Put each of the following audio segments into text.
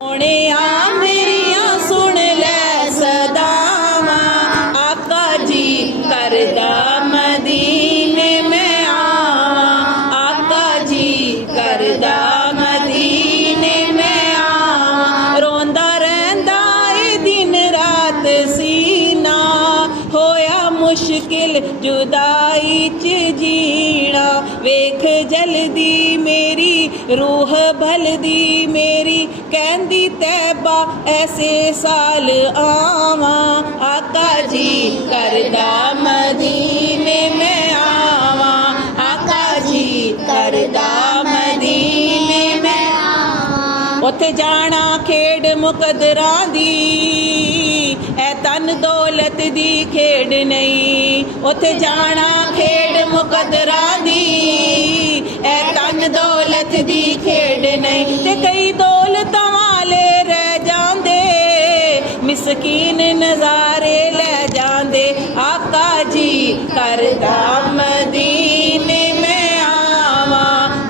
सोने आ मेरिया सुन ले सदावा, आका जी करदा मदीने में आवा, आका जी करदा मदीने में आवा। रोंदा रहिंदा ए दिन रात सीना, होया मुश्किल जुदाई च जीना। वेख जल्दी मेरी रूह भलदी मेरी, कहंदी तैबा ऐसे साल आवा, आका जी करदा मदीने में आवा, आका जी करदा मदीने में आवा। उत्थे जाना खेड मुकदरां दी, ऐ तन दौलत दी खेड नहीं। उत्थे जाना खेड मुकदरां दी, ऐ तन दौलत दी खेड नहीं। ते कई दौलतां वाले रह जांदे, मिसकीन नज़ारे ले जांदे। आका जी करदा मदीने में आवा,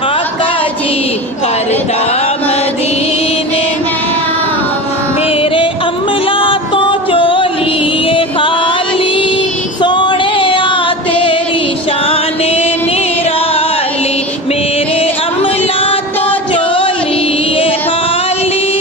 आका जी करदा मदीने में आवा। मेरे अमला तो चोलिए खाली, सोने आ तेरी शाने निराली। मेरे अमला तो चोलिए खाली,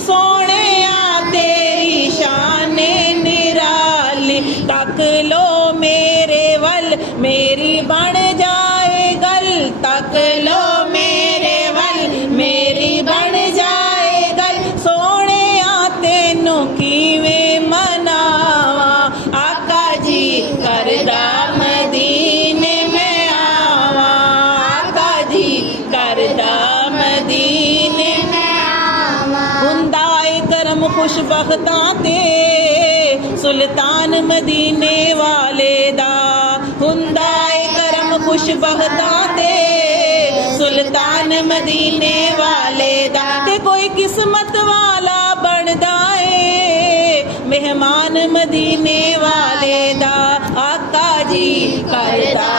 सोने आ तेरी शाने निराली। तक लो मेरे वल मेरी बन जाए गल, तक लो मेरे वल मेरी बन जाए गल। सोने आ तेनू किवें मनावा, आका जी करदा मदीने में आवा, आका जी करदा मदीने में आवा। हुंदा ए करम खुशबख्तां ते सुल्तान मदीने वाले दा, हुंदा ए करम खुशबख्तां ते सुल्तान मदीने वाले दा। ते कोई किस्मत वाला बनदा ए मेहमान मदीने वाले दा, आका जी करदा